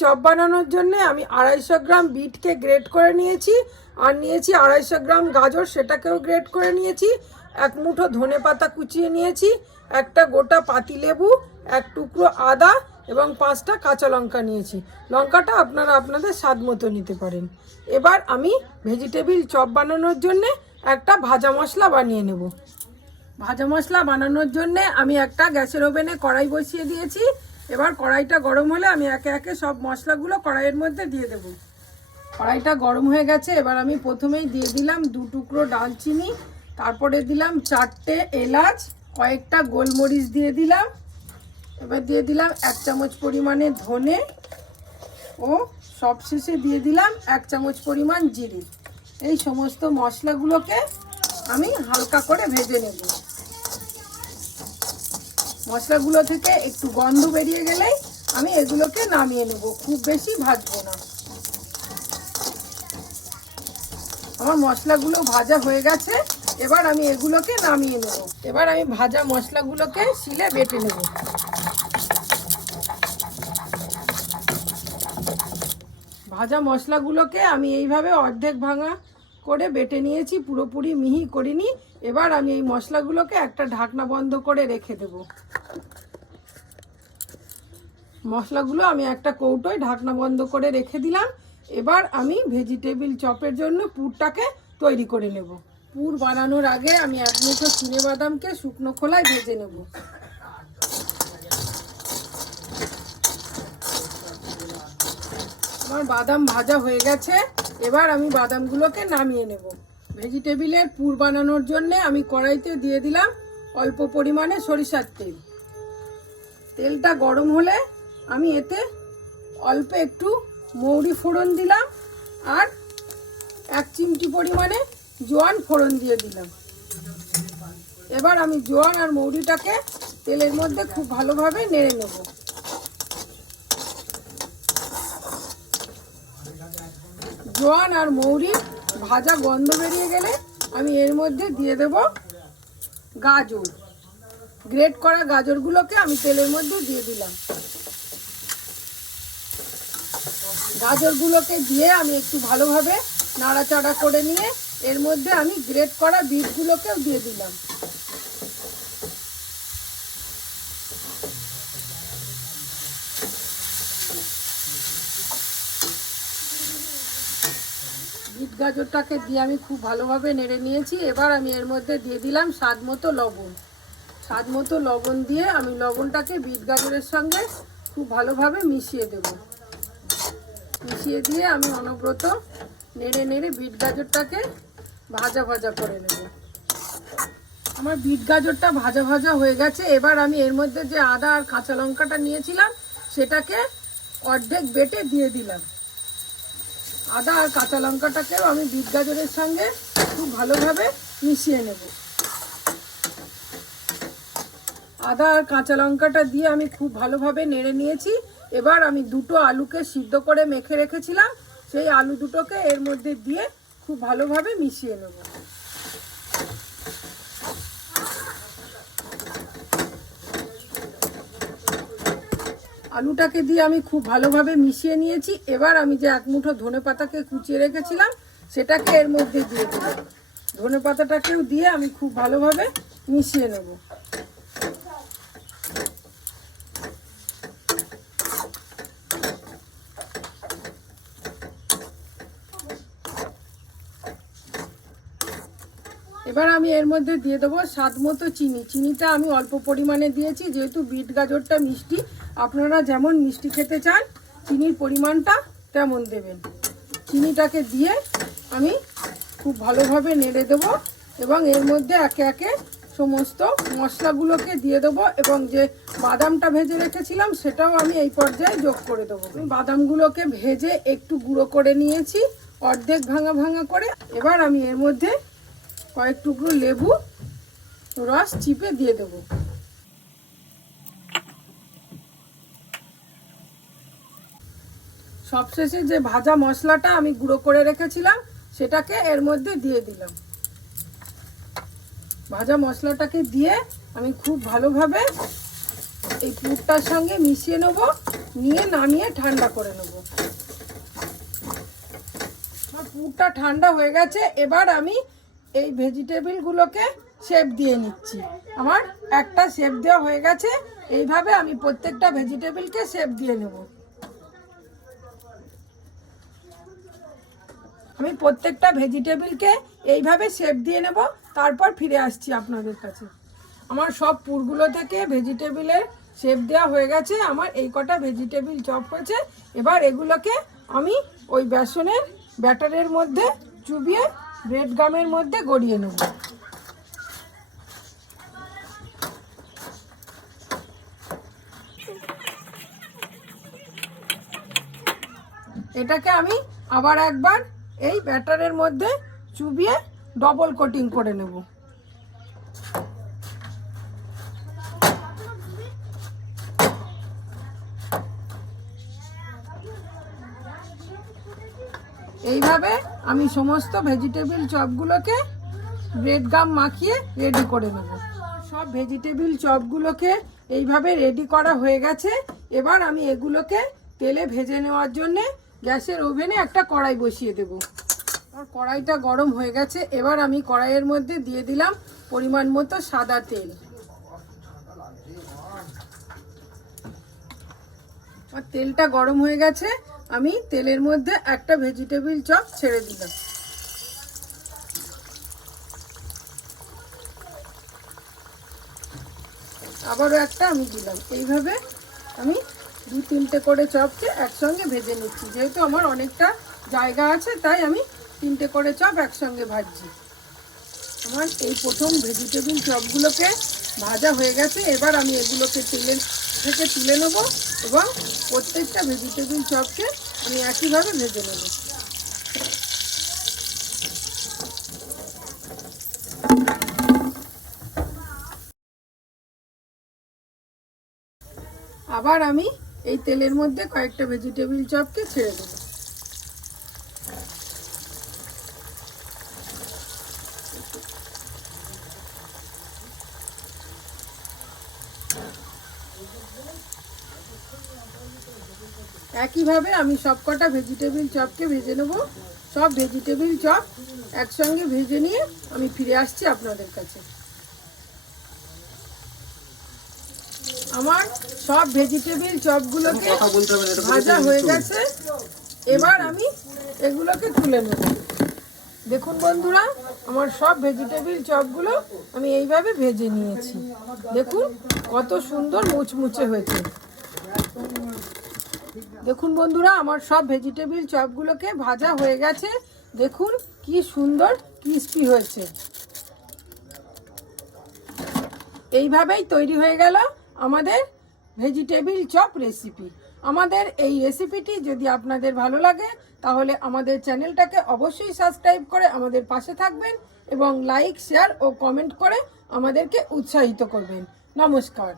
Chop বানানোর জন্য আমি আড়াইশো গ্রাম বিটকে গ্রেট করে নিয়েছি, আর নিয়েছি আড়াইশো গ্রাম গাজর, সেটাকেও গ্রেট করে নিয়েছি। এক মুঠো ধনে পাতা কুচিয়ে নিয়েছি, একটা গোটা পাতিলেবু এক টুকরো আদা, এবং পাঁচটা কাঁচা লঙ্কা নিয়েছি। লঙ্কাটা আপনারা আপনাদের স্বাদ মতো নিতে পারেন। এবার আমি ভেজিটেবিল চপ বানানোর জন্যে একটা ভাজা মশলা বানিয়ে নেব। ভাজা মশলা বানানোর জন্যে আমি একটা গ্যাসের ওভেনে কড়াই বসিয়ে দিয়েছি। এবার কড়াইটা গরম হলে আমি একে একে সব মশলাগুলো কড়াইয়ের মধ্যে দিয়ে দেব। কড়াইটা গরম হয়ে গেছে, এবার আমি প্রথমেই দিয়ে দিলাম দু টুকরো ডালচিনি, তারপরে দিলাম চারটে এলাচ, কয়েকটা গোলমরিচ দিয়ে দিলাম, এবার দিয়ে দিলাম এক চামচ পরিমাণে ধনে, ও সবশেষে দিয়ে দিলাম এক চামচ পরিমাণ জিরে। এই সমস্ত মশলাগুলোকে আমি হালকা করে ভেজে নেব। মশলাগুলো থেকে একটু গন্ধ বেরিয়ে গেলেই আমি এগুলোকে নামিয়ে নেব। খুব বেশি ভাজবো না। আমার মশলাগুলো ভাজা হয়ে গেছে, এবার আমি এগুলোকে নামিয়ে নেব। এবার আমি ভাজা মশলাগুলোকে শিলে বেটে নেব। ভাজা মশলাগুলোকে আমি এইভাবে অর্ধেক ভাঙা করে বেটে নিয়েছি, পুরোপুরি মিহি করিনি। এবার আমি এই মশলাগুলোকে একটা ঢাকনা বন্ধ করে রেখে দেব। মশলাগুলো আমি একটা কৌটোয় ঢাকনা বন্ধ করে রেখে দিলাম। এবার আমি ভেজিটেবিল চপের জন্য পুরটাকে তৈরি করে নেব। পুর বানানোর আগে আমি এক মুঠো চিনে বাদামকে শুকনো খোলায় ভেজে নেব। আমার বাদাম ভাজা হয়ে গেছে। এবার আমি বাদামগুলোকে নামিয়ে নেব। ভেজিটেবিলের পুর বানানোর জন্য আমি কড়াইতে দিয়ে দিলাম অল্প পরিমাণে সরিষার তেল। তেলটা গরম হলে আমি এতে অল্প একটু মৌরি ফোড়ন দিলাম আর এক চিমটি পরিমাণে জোয়ান ফোড়ন দিয়ে দিলাম। এবার আমি জোয়ান আর মৌরিটাকে তেলের মধ্যে খুব ভালোভাবে নেড়ে নেব। জোয়ান আর মৌরি ভাজা গন্ধ বেরিয়ে গেলে আমি এর মধ্যে দিয়ে দেব গাজর। গ্রেট করা গাজরগুলোকে আমি তেলের মধ্যে দিয়ে দিলাম। গাজরগুলোকে দিয়ে আমি একটু ভালোভাবে নাড়াচাড়া করে নিয়ে এর মধ্যে আমি গ্রেট করা বিটগুলোকেও দিয়ে দিলাম। বিট গাজরটাকে দিয়ে আমি খুব ভালোভাবে নেড়ে নিয়েছি। এবার আমি এর মধ্যে দিয়ে দিলাম স্বাদ মতো লবণ। স্বাদ মতো লবণ দিয়ে আমি লবণটাকে বিট গাজরের সঙ্গে খুব ভালোভাবে মিশিয়ে দেব। মিশিয়ে দিয়ে আমি অনব্রত নেড়ে নেড়ে বিট গাজরটাকে ভাজা ভাজা করে নেব। আমার বিট গাজরটা ভাজা ভাজা হয়ে গেছে। এবার আমি এর মধ্যে যে আদা আর কাঁচা লঙ্কাটা নিয়েছিলাম, সেটাকে অর্ধেক বেটে দিয়ে দিলাম। আদা আর কাঁচা লঙ্কাটাকেও আমি বিট গাজরের সঙ্গে খুব ভালোভাবে মিশিয়ে নেব। আদা আর কাঁচা লঙ্কাটা দিয়ে আমি খুব ভালোভাবে নেড়ে নিয়েছি। এবার আমি দুটো আলুকে সিদ্ধ করে মেখে রেখেছিলাম। সেই আলু দুটোকে এর মধ্যে দিয়ে খুব ভালোভাবে মিশিয়ে নেব। আলুটাকে দিয়ে আমি খুব ভালোভাবে মিশিয়ে নিয়েছি। এবার আমি যে এক মুঠো ধনে পাতাকে কুচিয়ে রেখেছিলাম, সেটাকে এর মধ্যে দিয়ে দিলাম ধনে পাতাটাকেও দিয়ে আমি খুব ভালোভাবে মিশিয়ে নেব। এবার আমি এর মধ্যে দিয়ে দেবো স্বাদ মতো চিনি। চিনিটা আমি অল্প পরিমাণে দিয়েছি, যেহেতু বিট গাজরটা মিষ্টি আপনারা যেমন মিষ্টি খেতে চান, চিনির পরিমাণটা তেমন দেবেন। চিনিটাকে দিয়ে আমি খুব ভালোভাবে নেড়ে দেবো এবং এর মধ্যে একে একে সমস্ত মশলাগুলোকে দিয়ে দেবো এবং যে বাদামটা ভেজে রেখেছিলাম, সেটাও আমি এই পর্যায়ে যোগ করে দেবো। বাদামগুলোকে ভেজে একটু গুঁড়ো করে নিয়েছি, অর্ধেক ভাঙা ভাঙা করে। এবার আমি এর মধ্যে কয়েক টুকরো লেবু রস চিপে দিয়ে দেবো। সবশেষে যে ভাজা মশলাটা আমি গুঁড়ো করে রেখেছিলাম, সেটাকে এর মধ্যে দিয়ে দিলাম। ভাজা মশলাটাকে দিয়ে আমি খুব ভালোভাবে এই পুরটার সঙ্গে মিশিয়ে নেব, নিয়ে নামিয়ে ঠান্ডা করে নেব। আমার পুরটা ঠান্ডা হয়ে গেছে, এবার আমি এই ভেজিটেবিলগুলোকে শেপ দিয়ে নিচ্ছি। আমার একটা শেপ দেওয়া হয়ে গেছে, এইভাবে আমি প্রত্যেকটা ভেজিটেবিলকে শেপ দিয়ে নেব। আমি প্রত্যেকটা ভেজিটেবিলকে এইভাবে শেপ দিয়ে নেব, তারপর ফিরে আসছি আপনাদের কাছে। আমার সব পুরগুলো থেকে ভেজিটেবিলের শেপ দেওয়া হয়ে গেছে, আমার এই কটা ভেজিটেবিল চপ হয়েছে। এবার এগুলোকে আমি ওই বেসনের ব্যাটারের মধ্যে চুবিয়ে ব্রেড গামের মধ্যে গড়িয়ে নেব। এটাকে আমি আবার একবার এই ব্যাটারের মধ্যে চুবিয়ে ডবল কোটিং করে নেব। এইভাবে আমি সমস্ত ভেজিটেবিল চপগুলোকে ব্রেড গাম মাখিয়ে রেডি করে নেব। সব ভেজিটেবিল চপগুলোকে এইভাবে রেডি করা হয়ে গেছে। এবার আমি এগুলোকে তেলে ভেজে নেওয়ার জন্যে গ্যাসের ওভেনে একটা কড়াই বসিয়ে দেব। আর কড়াইটা গরম হয়ে গেছে, এবার আমি কড়াইয়ের মধ্যে দিয়ে দিলাম পরিমাণ মতো সাদা তেল। আর তেলটা গরম হয়ে গেছে, আমি তেলের মধ্যে একটা ভেজিটেবিল চপ ছেড়ে দিলাম। আবারও একটা আমি দিলাম। এইভাবে আমি দু তিনটে করে চপকে একসঙ্গে ভেজে নিচ্ছি। যেহেতু আমার অনেকটা জায়গা আছে, তাই আমি তিনটে করে চপ একসঙ্গে ভাজছি। আমার এই প্রথম ভেজিটেবিল চপগুলোকে ভাজা হয়ে গেছে। এবার আমি এগুলোকে তেলের থেকে তুলে নেব এবং প্রত্যেকটা ভেজিটেবিল চপকে আমি একইভাবে ভেজে নেব। আবার আমি এই তেলের মধ্যে কয়েকটা ভেজিটেবিল চপকে ছেড়ে দেবো। একইভাবে আমি সব কটা ভেজিটেবিল চপকে ভেজে নেব। সব ভেজিটেবিল চপ একসঙ্গে ভেজে নিয়ে আমি ফিরে আসছি আপনাদের কাছে। আমার সব ভেজিটেবিল চপগুলোকে ভাজা হয়ে গেছে। এবার আমি এগুলোকে তুলে নেব। দেখুন বন্ধুরা আমার সব ভেজিটেবিল চপগুলো আমি এইভাবে ভেজে নিয়েছি। দেখুন কত সুন্দর মুচমুচে হয়েছে। দেখুন বন্ধুরা আমার সব ভেজিটেবিল চপগুলোকে ভাজা হয়ে গেছে। দেখুন কি সুন্দর ক্রিস্পি হয়েছে। এইভাবেই তৈরি হয়ে গেল। আমাদের ভেজিটেবিল চপ রেসিপি আমাদের এই রেসিপিটি যদি আপনাদের ভালো লাগে, তাহলে আমাদের চ্যানেলটাকে অবশ্যই সাবস্ক্রাইব করে আমাদের পাশে থাকবেন এবং লাইক শেয়ার ও কমেন্ট করে আমাদেরকে উৎসাহিত করবেন। নমস্কার।